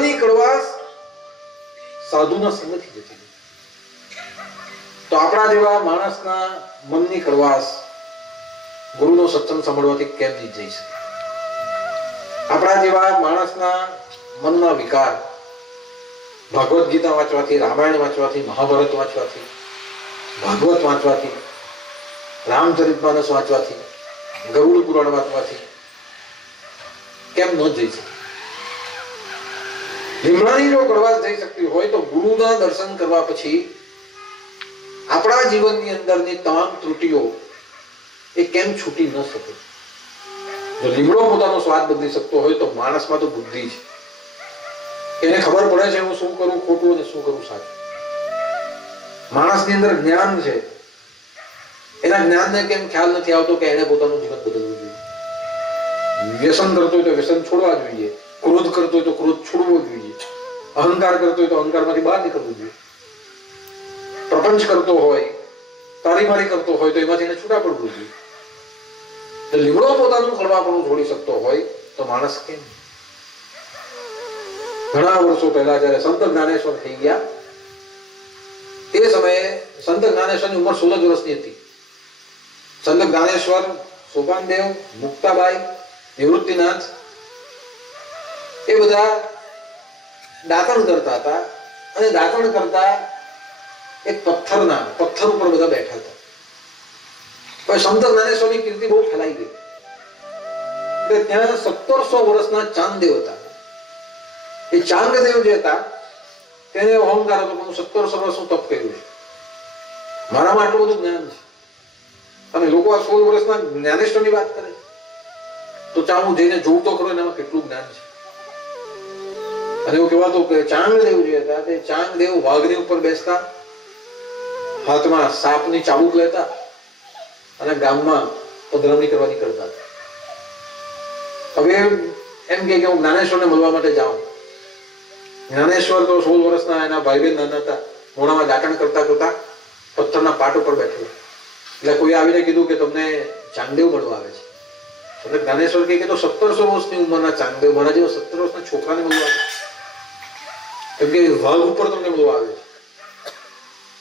લીમડાની કડવાશ સાધુના સંગથી જતી. તો આપણા જેવા માણસના મનની કડવાશ ગુરુનો સત્સંગ સાંભળવાથી કેમ નહીં જઈ શકે? આપણા જેવા માણસના મનના વિકાર ભગવદ્ ગીતા વાંચવાથી, રામાયણ વાંચવાથી, મહાભારત વાંચવાથી, ભાગવત વાંચવાથી, રામચરિતમાનસ વાંચવાથી, ગરુડ પુરાણ વાંચવાથી કેમ ન જઈ શકે? લીમડાની જો કડવાશ જઈ શકતી હોય તો ગુરુના દર્શન કરવા પછી આપણા જીવનની અંદરની તમામ ત્રુટિઓ એ કેમ છૂટી ન શકે? જો લીમડો પોતાનો સ્વાદ બદલી શકતો હોય તો માણસમાં તો બુદ્ધિ છે. એને ખબર પડે છે હું શું કરું ખોટું અને શું કરું સાચું. માણસની અંદર જ્ઞાન છે. એના જ્ઞાનને કેમ ખ્યાલ નથી આવતો કે એને પોતાનું જીવન બદલવું જોઈએ? વ્યસન કરતો હોય તો વ્યસન છોડવા જોઈએ, ક્રોધ કરતો હોય તો ક્રોધ છોડવો જોઈએ, અહંકાર કરતો હોય તો અહંકારમાંથી બહાર નીકળવું જોઈએ, પ્રપંચ કરતો હોય, તારીમારી કરતો હોય તો એમાંથી એને છૂટા પડવું જોઈએ. લીમડો પોતાનું કડવાપણું છોડી શકતો હોય તો માણસ કેમ? ઘણા વર્ષો પહેલા જયારે સંત જ્ઞાનેશ્વર થઈ ગયા તે સમયે સંત જ્ઞાનેશ્વરની ઉંમર 16 વર્ષની હતી. સંત જ્ઞાનેશ્વર, સોપાનદેવ, મુક્તાબાઈ, નિવૃત્તિનાથ એ બધા દાતણ કરતા હતા અને દાતણ કરતા એક પથ્થર ઉપર બધા બેઠા હતા. પણ સંત જ્ઞાનેશ્વરની કીર્તિ બહુ ફેલાઈ ગઈ. ત્યાં 1700 વર્ષના ચાંદદેવ હતા. એ ચાંગદેવ જે હતા તેને અહંકાર હતો, હું 1700 વર્ષનું તપ કર્યું છે, મારામાં આટલું બધું જ્ઞાન છે. અને લોકો આ 16 વર્ષના જ્ઞાનેશ્વરની વાત કરે તો ચાહું જઈને જોઉં તો ખરો એનામાં કેટલું જ્ઞાન છે. અને એવું કહેવાતું કે ચાંગદેવ જે હતા તે ચાંગદેવ વાઘની ઉપર બેસતા, હાથમાં સાપની ચાબુક લેતા અને ગામમાં પધરામણી કરવા નીકળતા. હવે એમ કે હું જ્ઞાનેશ્વરને મળવા માટે જાઉં. જ્ઞાનેશ્વર તો 16 વર્ષના એના ભાઈ બહેન નાના હતા, મોઢામાં દાટણ કરતા કરતા પથ્થરના પાટ ઉપર બેઠેલા. એટલે કોઈ આવીને કીધું કે તમને ચાંગદેવ મળવા આવે છે. એટલે જ્ઞાનેશ્વર કે તો 1700 વર્ષની ઉંમરના ચાંગદેવ મારા જેવા 17 વર્ષના છોકરાને મળવા આવે? કેમ કે વાઘ ઉપર તમને મળવા આવે છે.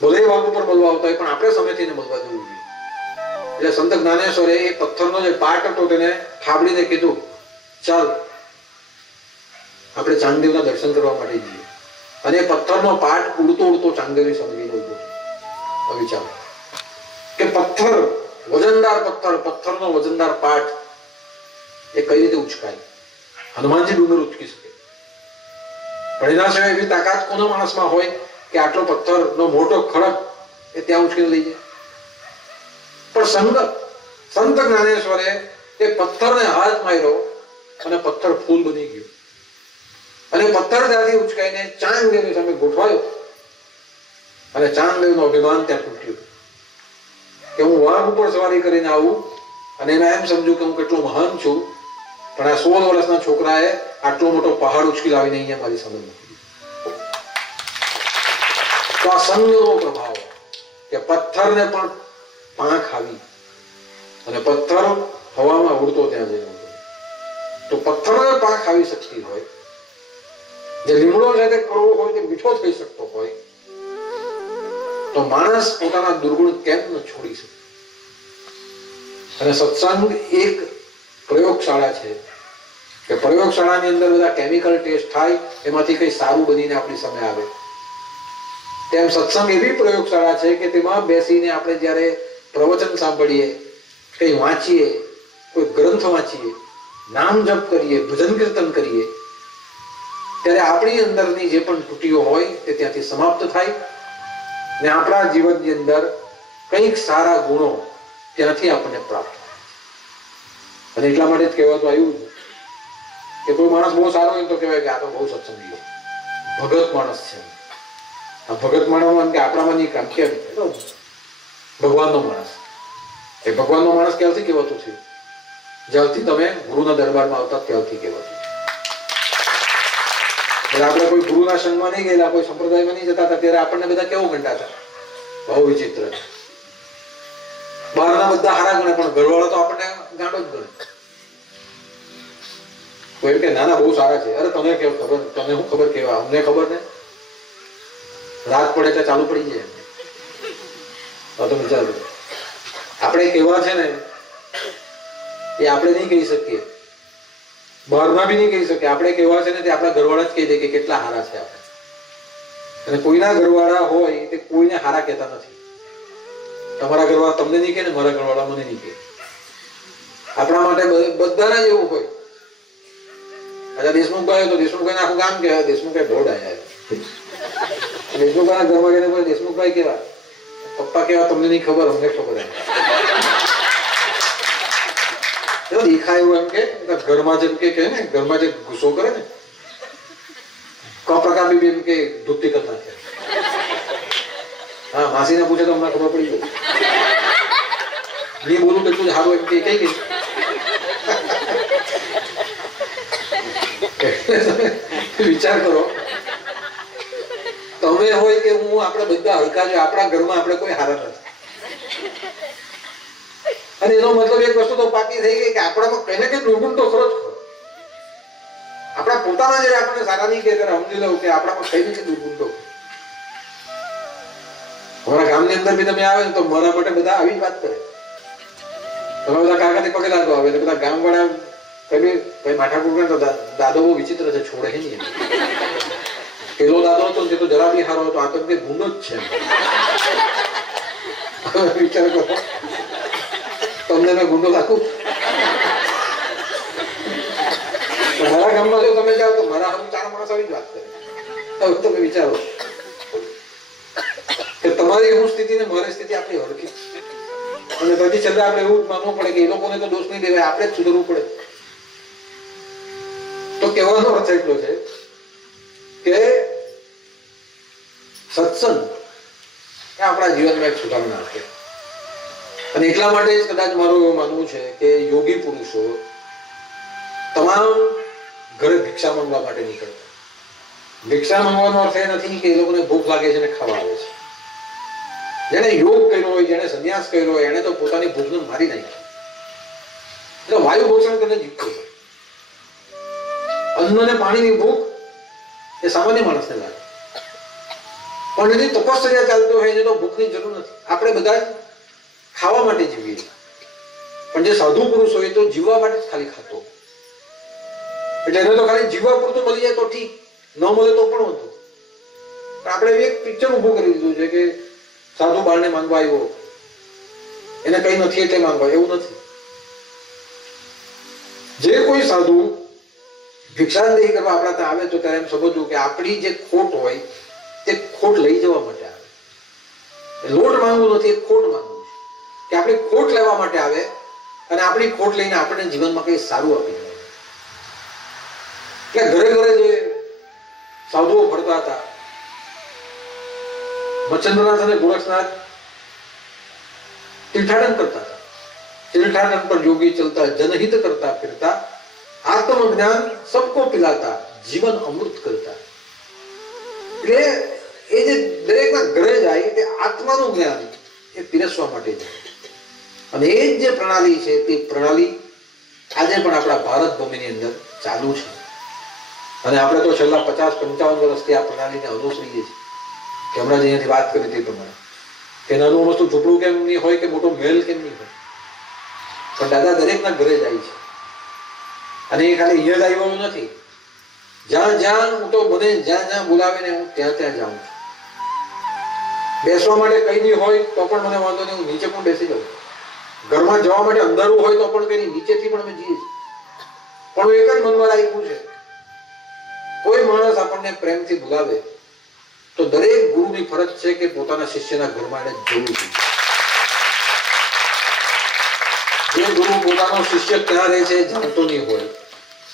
ભલે વાઘ ઉપર મળવા આવતા હોય પણ આપણે સમયથી એને મળવા જવું જોઈએ. એટલે સંત જ્ઞાનેશ્વરે એ પથ્થરનો જે પાટ હતો તેને થાબડીને કીધું, ચાલ આપણે ચાંગદેવના દર્શન કરવા માટે જઈએ. અને પથ્થરનો પાટ ઉડતો ઉડતો ચાંગદેવની સમજીને ઉભો. વિચારો કે પથ્થર, વજનદાર પથ્થરનો વજનદાર પાટ એ કઈ રીતે ઉચકાય? હનુમાનજી ડુંગર ઉચકી શકે, પણ એના સિવાય એવી તાકાત કોના માણસમાં હોય કે આટલો પથ્થરનો મોટો ખડક એ ત્યાં ઉચકીને લઈ જાય? પણ સંત જ્ઞાનેશ્વરે એ પથ્થરને હાથ માર્યો અને પથ્થર ફૂલ બની ગયો. અને પથ્થર ત્યાંથી ઉચકાઈને ચાંગદેવની સામે ગોઠવાયો અને ચાંગદેવનું અભિમાન ત્યાં તૂટ્યું કે હું વાઘ ઉપર સવારી કરીને આવું અને એમાં એમ સમજુ કે હું કેટલો મહાન છું, પણ આ 16 વર્ષના છોકરાએ આટલો મોટો પહાડ ઉચકી લાવીને અહીંયા મારી સામે મૂકી દીધો. તો આ સંગનો પ્રભાવ કે પથ્થરને પણ પાંખ આવી અને પથ્થર હવામાં ઉડતો ત્યાં જઈને ઉડતો. તો પથ્થરને પાંખ આવી શકતી હોય, જે લીમડો છે તે કડવો હોય, તે મીઠો થઈ શકતો હોય, તો માણસ પોતાના દુર્ગુણ કેમ ન છોડી શકે? અને સત્સંગ એક પ્રયોગશાળા છે કે પ્રયોગશાળાની અંદર બધા કેમિકલ ટેસ્ટ થાય, એમાંથી કઈ સારું બનીને આપણી સામે આવે. તેમ સત્સંગ એવી પ્રયોગશાળા છે કે તેમાં બેસીને આપણે જ્યારે પ્રવચન સાંભળીએ, કઈ વાંચીએ, કોઈ ગ્રંથ વાંચીએ, નામ જપ કરીએ, ભજન કીર્તન કરીએ, ત્યારે આપણી અંદરની જે પણ ત્રુટિઓ હોય તે ત્યાંથી સમાપ્ત થાય ને આપણા જીવનની અંદર કંઈક સારા ગુણો ત્યાંથી આપણને પ્રાપ્ત થાય. અને એટલા માટે જ કહેવાતું આવ્યું કે કોઈ માણસ બહુ સારો હોય તો કહેવાય કે આ તો બહુ સત્સંગી, ભગત માણસ છે. આ ભગત માણસ કે આપણામાં નહીં કામ કેમ? ભગવાનનો માણસ. એ ભગવાનનો માણસ ક્યારથી કહેવાતું છે? જ્યારથી તમે ગુરુના દરબારમાં આવતા ત્યારથી કહેવાતું. આપણે કોઈ ગુરુના સંગમાં નહીં ગયેલા, કોઈ સંપ્રદાયમાં નહીં જતા હતા ત્યારે આપણને બધા કેવું ગણતા? બહુ વિચિત્ર. બહારના બધા હારા ગણે પણ ઘરવાળો તો આપણને ગાંડો જ ગણે. કોઈ એમ કે ના ના બહુ સારા છે. અરે તને કેવું ખબર, તને શું ખબર કેવા, અમને ખબર ને. રાત પડે એટલે ચાલુ પડી જાય. તો વિચારો આપણે કેવા છે ને એ આપણે નહીં કહી શકીએ, બહારના બી નહીં કહી શકીએ. આપણે કેવા છે ને તે આપણા ઘરવાળા જ કહી દે કે કેટલા હારા છે આપણે. અને કોઈના ઘરવાળા હોય તે કોઈને હારા કહેતા નથી. તમારા ઘરવાળા તમને નહીં કહે ને મારા ઘરવાળા મને નહીં કહે. આપણા માટે બધાના જ એવું હોય. અચ્છા દેશમુખભાઈ તો દેશમુખભાઈ આખું ગામ કહેવાય દેશમુખભાઈ ભોડ આવ્યા. દેશમુખભાઈ ઘરમાં ગઈને દેશમુખભાઈ કેવા, પપ્પા કેવા તમને નહીં ખબર, અમને ખબર. દેખાય એવું એમ કે ઘરમાં જેમ કે ને ઘરમાં જે ગુસ્સો કરે ને કયા પ્રકાર બી એમ કે ધૂપતી કરતા છે. હા માસીને પૂછે તો અમને ખબર પડી ગઈ. નહીં બોલું તેટલું સારું એમ કે કઈ ગઈ. વિચાર કરો તમે હોય કે હું, આપણે બધા હલકા છે. આપણા ઘરમાં આપણે કોઈ હારા નથી. અને એનો મતલબ એક વસ્તુ તો પાકી થઈ ગઈ કે આપણામાં કઈ ને કઈ દુર્ગુણ તો ખરો જ ખરો. આપણા પોતાના જે આપણને સારા નહીં કે સમજી લઉં કે આપણામાં કઈ ને કઈ દુર્ગુણ તો. અમારા ગામની અંદર બી તમે આવે ને તો મારા માટે બધા આવી જ વાત કરે. તમે બધા કાકાથી પગે લાગો આવે એટલે બધા ગામ વાળા કઈ માથાકૂટ તો દાદો બહુ વિચિત્ર છે, છોડે નહીં. પેલો દાદો હતો જે તો જરા બી હારો હતો, આ તો ગુનો જ છે. વિચાર કરો તમને મેં ગુંડો લાગું. મારા ગામમાં જો તમે જાઓ તો મારા હાથ 4 માણસ આવી જ વાત કરે. હવે તમે વિચારો કે તમારી હું સ્થિતિ ને મારી સ્થિતિ આપણી હરખી. અને પછી છેલ્લે આપણે એવું માનવું પડે કે એ લોકોને તો દોષ નહીં દેવાય, આપણે જ સુધરવું પડે. તો કહેવાનો અર્થ એટલો છે કે સત્સંગ એ આપણા જીવનમાં એક સુધારણા આપે. અને એટલા માટે જ કદાચ મારું એવું માનવું છે કે યોગી પુરુષો તમામ ઘરે ભિક્ષા માંગવા માટે નીકળતા. ભિક્ષા માંગવાનો અર્થ એ નથી કે એ લોકોને ભૂખ લાગે છે ને ખાવા આવે છે. જેને યોગ કર્યો હોય, જેને સંન્યાસ કર્યો હોય, એને તો પોતાની ભૂખને મારી નાખી. એટલે વાયુ ભક્ષણ કરીને જીવતો હોય. અન્ન અને પાણીની ભૂખ એ સામાન્ય માણસને લાગે, પણ એની તપશ્ચર્યા ચાલતી હોય એને તો ભૂખની જરૂર નથી. આપણે બધા ખાવા માટે જીવીએ, પણ જે સાધુ પુરુષ હોય તો જીવવા માટે જ ખાલી ખાતો. એટલે એને તો ખાલી જીવવા પૂરતું મળી જાય તો ઠીક, ન મળે તો પણ હતું. આપણે એક પિક્ચર ઉભું કરી દીધું છે કે સાધુ બાળને માંગવા આવ્યો, એને કઈ નથી એટલે માંગવા, એવું નથી. જે કોઈ સાધુ ભિક્ષાંદેહી કરવા આપણા ત્યાં આવે તો ત્યારે એમ સમજવું કે આપણી જે ખોટ હોય તે ખોટ લઈ જવા માટે આવે. લોટ માંગવું નથી, ખોટ માંગવું કે આપણી ખોટ લેવા માટે આવે અને આપણી ખોટ લઈને આપણે જીવનમાં કઈ સારું આપી દે. એટલે ઘરે ઘરે જે સાધુઓ ફરતા હતા, મચ્છન્દ્રનાથ અને ગોરખનાથ તીર્થાટન કરતા હતા. તીર્થાટન પર યોગી ચલતા, જનહિત કરતા ફિરતા, આત્મજ્ઞાન સબકો પિલાતા, જીવન અમૃત કરતા. એટલે એ જે દરેકના ઘરે જાય તે આત્માનું જ્ઞાન એ પીરસવા માટે જાય. અને એ જ જે પ્રણાલી છે તે પ્રણાલી આજે પણ આપણા ભારત ભૂમિની અંદર ચાલુ છે. અને આપણે તો છેલ્લા 50-55 વર્ષથી આ પ્રણાલીને અનુસરીએ છીએ. કે હમણાં અહીંયાથી વાત કરી હતી પ્રમાણે કે નાનું વસ્તુ ઝૂંપડું કેમ નહીં હોય કે મોટો મહેલ કેમ નહીં હોય, પણ દાદા દરેકના ઘરે જાય છે. અને એ ખાલી અહીંયા જ આવ્યું નથી, જ્યાં જ્યાં હું તો મને જ્યાં બોલાવે ને હું ત્યાં જાઉં છું. બેસવા માટે કઈ નહીં હોય તો પણ મને વાંધો નહીં, હું નીચે પણ બેસી જાઉં. ઘરમાં જવા માટે અંધારું હોય તો પણ કઈ નહીં, નીચેથી પણ અમે જઈએ છીએ. પણ એક જ મનમાં રાખ્યું છે, કોઈ માણસ આપણને પ્રેમથી બોલાવે તો દરેક ગુરુની ફરજ છે કે પોતાના શિષ્યના ઘરમાં એને જવું જોઈએ. જે ગુરુ પોતાનો શિષ્ય ક્યાં રહે છે જાણતો નહીં હોય,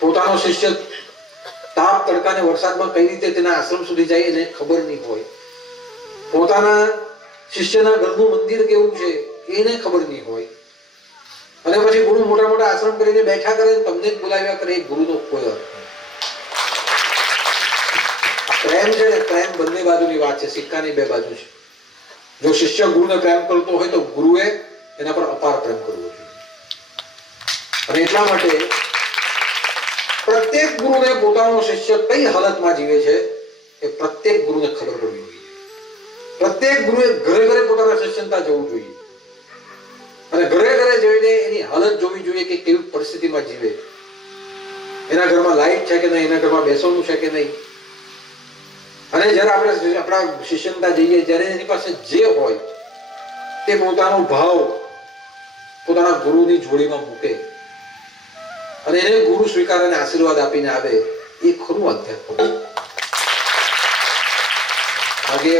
પોતાનો શિષ્ય તાપ તડકાને વરસાદમાં કઈ રીતે તેના આશ્રમ સુધી જાય એને ખબર નહીં હોય, પોતાના શિષ્યના ઘરનું મંદિર કેવું છે એને ખબર નહીં હોય, અને પછી ગુરુ મોટા મોટા આશ્રમ કરીને બેઠા કરે તમને જ બોલાવ્યા કરે, એ ગુરુનો કોઈ અર્થ નહીં. પ્રેમ છે ને, પ્રેમ બંને બાજુની વાત છે, સિક્કાની બે બાજુ છે. જો શિષ્ય ગુરુને પ્રેમ કરતો હોય તો ગુરુએ એના પર અપાર પ્રેમ કરવો જોઈએ. અને એટલા માટે પ્રત્યેક ગુરુને પોતાનો શિષ્ય કઈ હાલતમાં જીવે છે એ પ્રત્યેક ગુરુને ખબર પડવી જોઈએ. પ્રત્યેક ગુરુએ ઘરે ઘરે પોતાના શિષ્યતા જવું જોઈએ અને ઘરે ઘરે જઈને એની હાલત જોવી જોઈએ કે કેવી પરિસ્થિતિમાં જીવે, એના ઘરમાં લાઈટ છે કે નહીં, એના ઘરમાં બેસવાનું છે કે નહીં. અને જ્યારે આપણે આપણા શિષ્યતા જઈએ, જ્યારે એની પાસે જે હોય તે પોતાનો ભાવ પોતાના ગુરુની જોડીમાં મૂકે અને એને ગુરુ સ્વીકાર અને આશીર્વાદ આપીને આવે, એ ખરું અધ્યાત્મ. આગે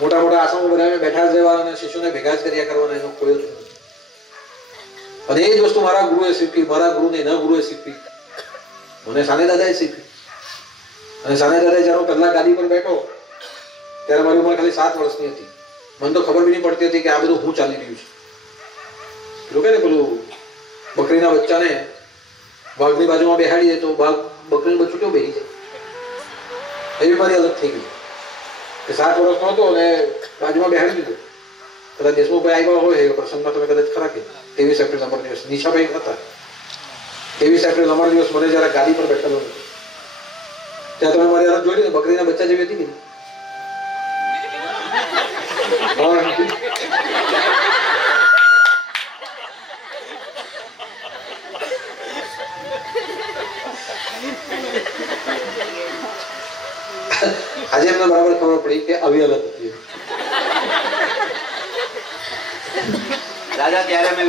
મોટા મોટા આશ્રમો બનાવીને બેઠા જવા અને શિષ્યોને ભેગા જ કર્યા કરવાના, એનો કોઈ જ નથી. અને એ જ વસ્તુ મારા ગુરુએ શીખવી, મારા ગુરુને એના ગુરુએ શીખવી, મને સાને દાદાએ શીખવી. અને સાને દાદાએ જ્યારે પહેલા ગાદી પર બેઠો ત્યારે મારી ઉંમર ખાલી 7 વર્ષની હતી. મને તો ખબર બી નહીં પડતી હતી કે આ બધું હું ચાલી રહ્યું છે. પેલું કે ને પેલું બકરીના બચ્ચાને વાઘની બાજુમાં બેહાડીએ તો બકરીનું બચ્ચું કેવું બેસી જાય, એવી મારી હાલત થઈ ગઈ. 7 વર્ષનો હતો અને બાજુમાં બેહાડી દીધો. કદાચ દેશમુખભાઈ આવ્યા હોય એ પ્રસંગમાં તમે કદાચ ખરા કે 23 એપ્રિલ અમર દિવસ નીછાભાઈ હતા. 23 એપ્રિલ અમર દિવસ મને જયારે ગાડી પર બેઠેલો હતો ત્યાં તમે મારી હાલત જોઈ ને બકરીના બચ્ચા જેવી હતી કે આજે એમને બરાબર ખબર પડી કે આવી હાલત હતી. દાદા ત્યારે અમે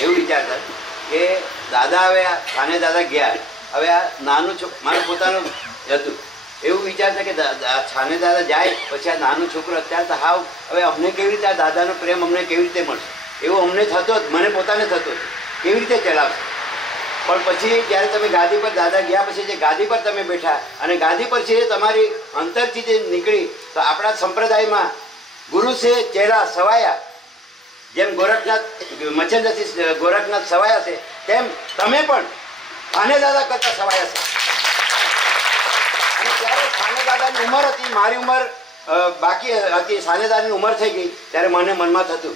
એવું વિચારતા કે દાદા હવે ખાને દાદા ગયા, હવે આ નાનું મારું પોતાનું હતું એવું વિચારતા કે છાને દાદા જાય પછી આ નાનું છોકરો અત્યારે તો હાવ હવે અમને કેવી રીતે આ દાદાનો પ્રેમ અમને કેવી રીતે મળશે એવું અમને થતો જ, મને પોતાને થતો જ કેવી રીતે ચલાવશે. પણ પછી જ્યારે તમે ગાદી પર દાદા ગયા પછી જે ગાદી પર તમે બેઠા અને ગાદી પર છે તમારી અંતરથી જે નીકળી તો આપણા સંપ્રદાયમાં ગુરુ છે ચેલા સવાયા, જેમ ગોરખનાથ મચ્છેન્દ્રસિંહ ગોરખનાથ સવાયા છે તેમ તમે પણ ખાને દાદા કરતા સવાયા છે. અને ત્યારે ખાને દાદાની ઉંમર હતી, મારી ઉંમર બાકી હતી, સાને દાદાની ઉંમર થઈ ગઈ ત્યારે મને મનમાં થતું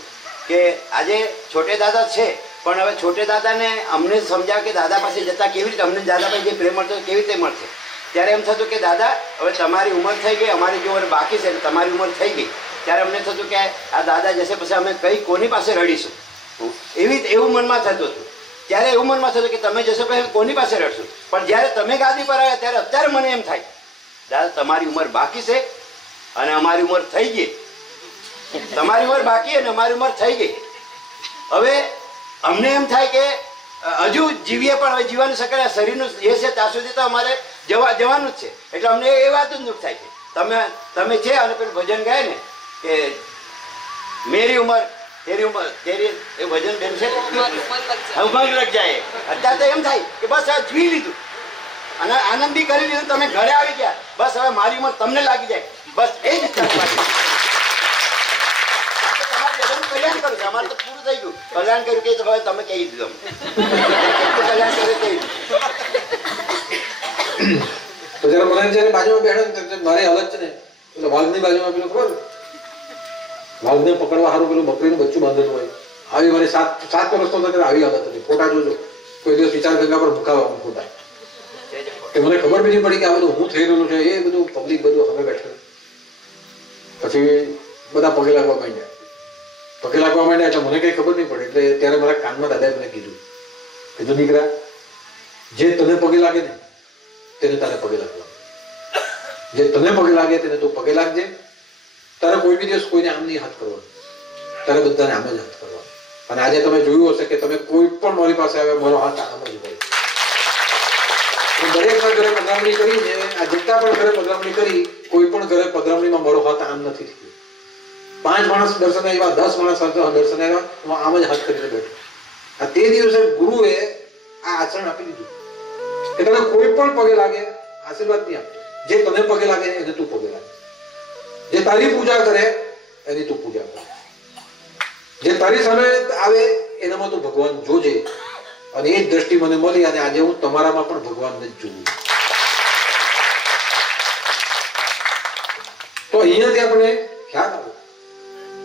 કે આજે છોટે દાદા છે પણ હવે છોટે દાદાને અમને સમજાવ કે દાદા પાસે જતા કેવી રીતે અમને દાદા પાસે જે પ્રેમ મળતો કેવી રીતે મળશે. ત્યારે એમ થતું કે દાદા હવે તમારી ઉંમર થઈ ગઈ, અમારી જે ઉંમર બાકી છે તમારી ઉંમર થઈ ગઈ. ત્યારે અમને થતું કે આ દાદા જશે પછી અમે કોની પાસે રડીશું, એવું મનમાં થતું હતું. ત્યારે એવું મનમાં થતું કે તમે જશો પછી કોની પાસે રડશું. પણ જ્યારે તમે ગાદી પર આવ્યા ત્યારે અત્યારે મને એમ થાય દાદા તમારી ઉંમર બાકી છે અને અમારી ઉંમર થઈ ગઈ, તમારી ઉંમર બાકી અને અમારી ઉંમર થઈ ગઈ. હવે અમને એમ થાય કે હજુ જીવીએ પણ હવે જીવવાનું શકે શરીરનું એ છે ત્યાં સુધી તો અમારે જવાનું જ છે. એટલે અમને એ વાત જ દુઃખ થાય છે તમે છે અને પેલું ભજન ગાય ને કે મેરી ઉંમર તેરી ઉંમર તેરી એ ભજન બેન છે ઉમર લગ જાય. અત્યારે તો એમ થાય કે બસ આ જીવી લીધું અને આનંદ બી કરી લીધું, તમે ઘરે આવી ગયા બસ હવે મારી ઉંમર તમને લાગી જાય બસ એ જ કલ્યાણ કરું છું. અમારે તો પૂરું થઈ ગયું કલ્યાણ કર્યું કે હવે તમે કહી દીધું કલ્યાણ કર્યું કહી તો જયારે મને જયારે બાજુમાં બેઠો મારી હાલત છે ને એટલે વાઘની બાજુમાં પેલું ખબર વાઘને પકડવા સારું પેલું બકરીનું બચ્ચું બાંધેલું હોય, આવી મારી 7 વર્ષનો હતો આવી હાલત હતી. ફોટા જોજો કોઈ દિવસ વિચાર ગંગા પર મુકાવા ફોટા કે મને ખબર બી નહીં પડી કે આ બધું હું થઈ રહ્યું છે. એ બધું પબ્લિક બધું હવે બેઠે પછી બધા પગે લાગવા માંડ્યા એટલે મને કઈ ખબર નહીં પડી. એટલે ત્યારે મારા કાનમાં દાદાએ મને કીધું દીકરા જે તને પગે લાગે ને તેને તારે પગે લાગવા, જે તને પગે લાગે તેને તું પગે લાગજે. તારે કોઈ બી દિવસ કોઈને આમ નહીં હાથ કરવાનો, તારે બધાને આમ જ હાથ કરવાનો. અને આજે તમે જોયું હશે કે તમે કોઈ પણ મારી પાસે આવે મારો હાથ આમ જ હોય. દરેકના ઘરે પધરામણી કરી છે, આ જેટલા પણ ઘરે પધરામણી કરી કોઈ પણ ઘરે પધરામણીમાં મારો હાથ આમ નથી થયો. 5 માણસ દર્શન આવ્યા, 10 માણસ દર્શન આવ્યા, હું આમ જ હાથ કરીને બેઠો. આ તે દિવસે ગુરુએ આ આચરણ આપી દીધું કે તને કોઈ પણ પગે લાગે આશીર્વાદ નહીં આપતો, જે તને પગે લાગે એને તું પગે લાગે, જે તારી પૂજા કરે એની તું પૂજા કર, જે તારી સામે આવે એનામાં તું ભગવાન જોજે. અને એ જ દ્રષ્ટિ મને મળી અને આજે હું તમારામાં પણ ભગવાનને જ જોઉં. તો અહીંયાથી આપણે ખ્યાલ આવે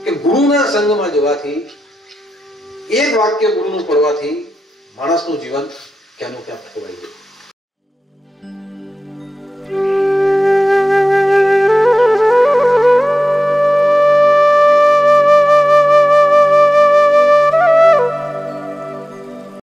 કે ગુરુના સંગમાં જવાથી, એક વાક્ય ગુરુનું પડવાથી માણસનું જીવન ક્યાંનું ક્યાં ખોવાઈ જાય.